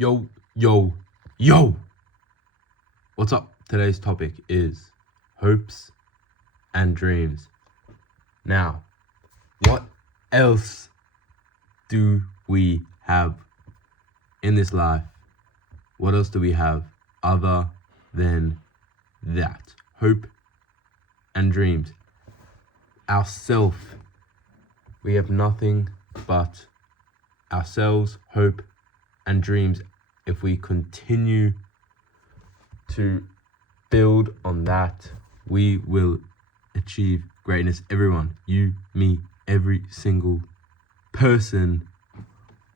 Yo, yo, yo! What's up? Today's topic is hopes and dreams. Now, what else do we have in this life? What else do we have other than that? Hope and dreams. Ourself. We have nothing but ourselves, hope, and dreams. If we continue to build on that, we will achieve greatness. Everyone, you, me, every single person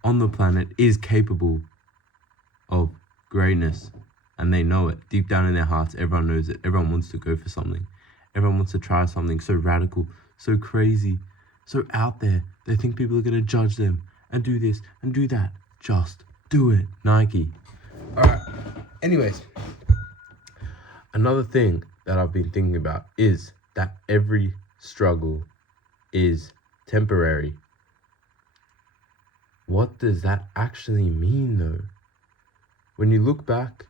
on the planet is capable of greatness, and they know it deep down in their hearts. Everyone knows it. Everyone wants to go for something. Everyone wants to try something so radical, so crazy, so out there. They think people are going to judge them and do this and do that. Just do it, Nike. All right. Anyways, another thing that I've been thinking about is that every struggle is temporary. What does that actually mean, though? When you look back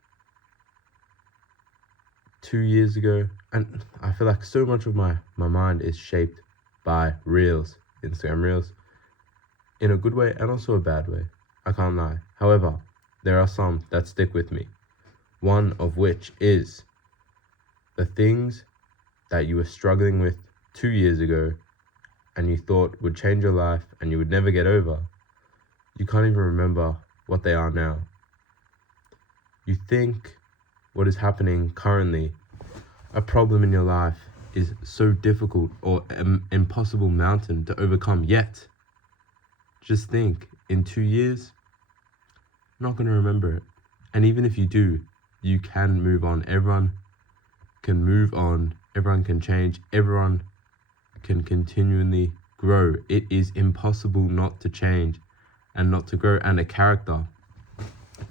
2 years ago, and I feel like so much of my mind is shaped by Reels, Instagram Reels, in a good way and also a bad way. I can't lie. However, there are some that stick with me. One of which is the things that you were struggling with 2 years ago and you thought would change your life and you would never get over. You can't even remember what they are now. You think what is happening currently, a problem in your life, is so difficult or an impossible mountain to overcome, yet just think, in 2 years, you're not going to remember it. And even if you do, you can move on. Everyone can move on. Everyone can change. Everyone can continually grow. It is impossible not to change and not to grow. And a character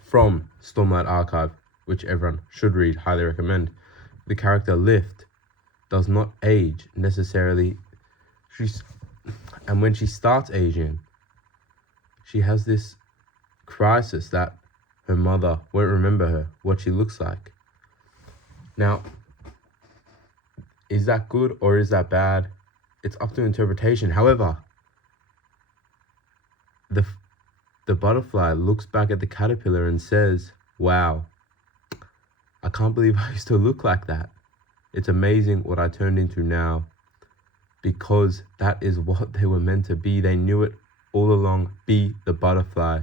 from Stormlight Archive, which everyone should read, highly recommend, the character Lift does not age necessarily. And when she starts aging, she has this crisis that her mother won't remember her, what she looks like. Now, is that good or is that bad? It's up to interpretation. However, the butterfly looks back at the caterpillar and says, wow, I can't believe I used to look like that. It's amazing what I turned into now, because that is what they were meant to be. They knew it all along. Be the butterfly.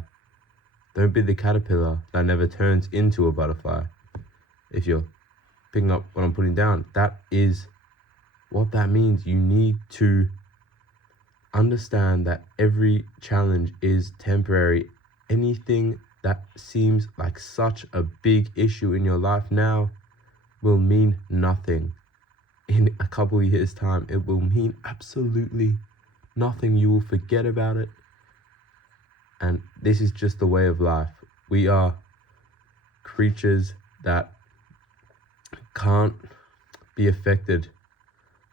Don't be the caterpillar that never turns into a butterfly. If you're picking up what I'm putting down, that is what that means. You need to understand that every challenge is temporary. Anything that seems like such a big issue in your life now will mean nothing. In a couple of years' time, it will mean absolutely nothing. You will forget about it. And this is just the way of life. We are creatures that can't be affected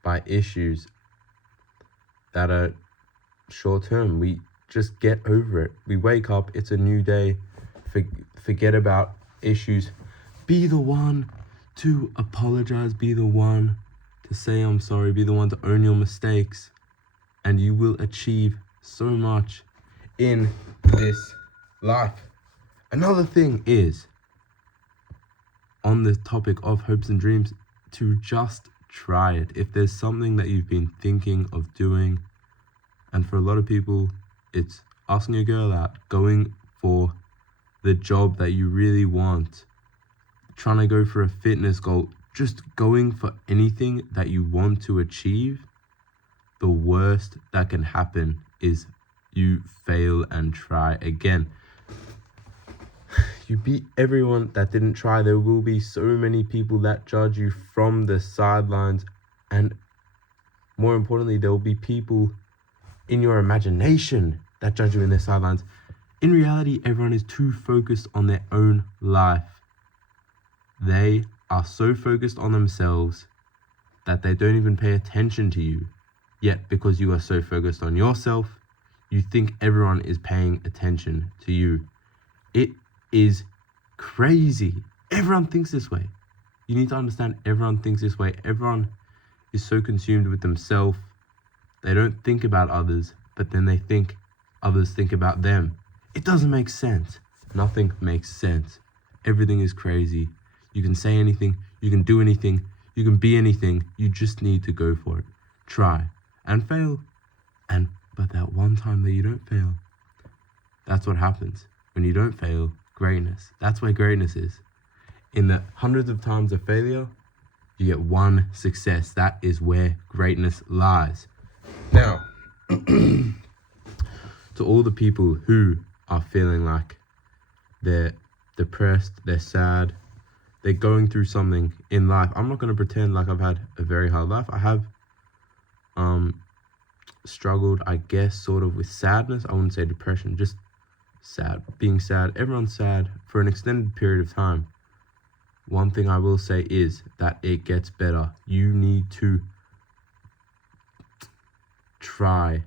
by issues that are short term. We just get over it. We wake up, it's a new day. Forget about issues. Be the one to apologize. Be the one to say I'm sorry. Be the one to own your mistakes. And you will achieve so much in this life. Another thing is, on the topic of hopes and dreams, to just try it. If there's something that you've been thinking of doing, and for a lot of people, it's asking a girl out, going for the job that you really want, trying to go for a fitness goal, just going for anything that you want to achieve, the worst that can happen is you fail and try again. You beat everyone that didn't try. There will be so many people that judge you from the sidelines, and more importantly, there will be people in your imagination that judge you in the sidelines. In reality, everyone is too focused on their own life. They are so focused on themselves that they don't even pay attention to you. Yet, because you are so focused on yourself, you think everyone is paying attention to you. It is crazy. Everyone thinks this way. You need to understand everyone thinks this way. Everyone is so consumed with themselves. They don't think about others, but then they think others think about them. It doesn't make sense. Nothing makes sense. Everything is crazy. You can say anything, you can do anything, you can be anything. You just need to go for it. Try and fail. But that one time that you don't fail, that's what happens. When you don't fail, greatness. That's where greatness is. In the hundreds of times of failure, you get one success. That is where greatness lies. Now, to all the people who are feeling like they're depressed, they're sad, they're going through something in life. I'm not going to pretend like I've had a very hard life. I have struggled, I guess, sort of with sadness. I wouldn't say depression, just sad. Being sad. Everyone's sad for an extended period of time. One thing I will say is that it gets better. You need to try.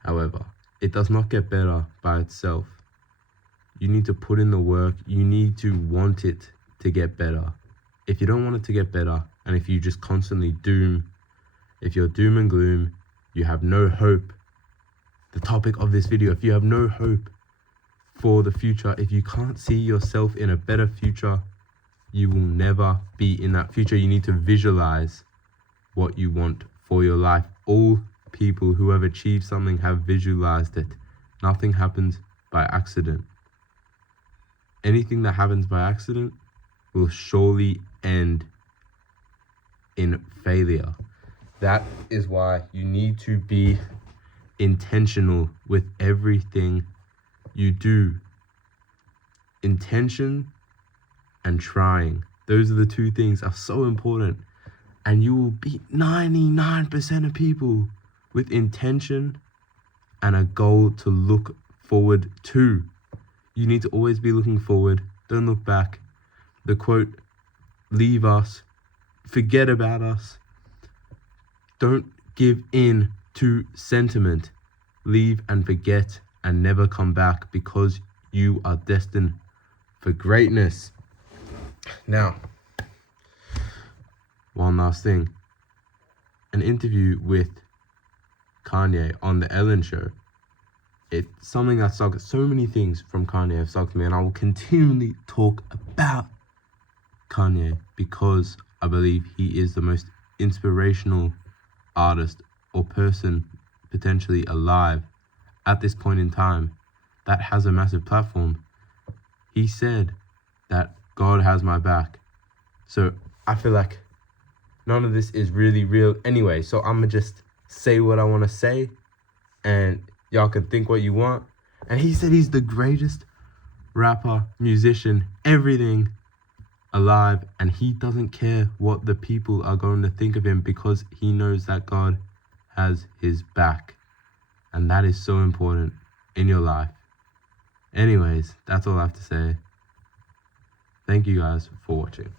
However, it does not get better by itself. You need to put in the work. You need to want it to get better. If you don't want it to get better, and if you just constantly if you're doom and gloom, you have no hope. The topic of this video, if you have no hope for the future, if you can't see yourself in a better future, you will never be in that future. You need to visualize what you want for your life. All people who have achieved something have visualized it. Nothing happens by accident. Anything that happens by accident will surely end in failure. That is why you need to be intentional with everything you do. Intention and trying. Those are the two things are so important. And you will beat 99% of people with intention and a goal to look forward to. You need to always be looking forward. Don't look back. The quote, leave us, forget about us. Don't give in to sentiment. Leave and forget and never come back, because you are destined for greatness. Now, one last thing. An interview with Kanye on the Ellen Show. It's something that stuck. So many things from Kanye have stuck to me, and I will continually talk about Kanye because I believe he is the most inspirational artist or person potentially alive at this point in time that has a massive platform. He said that God has my back. So I feel like none of this is really real anyway. So I'm gonna just say what I want to say and y'all can think what you want. And he said he's the greatest rapper, musician, everything alive, and he doesn't care what the people are going to think of him because he knows that God has his back. And that is so important in your life. Anyways, that's all I have to say. Thank you guys for watching.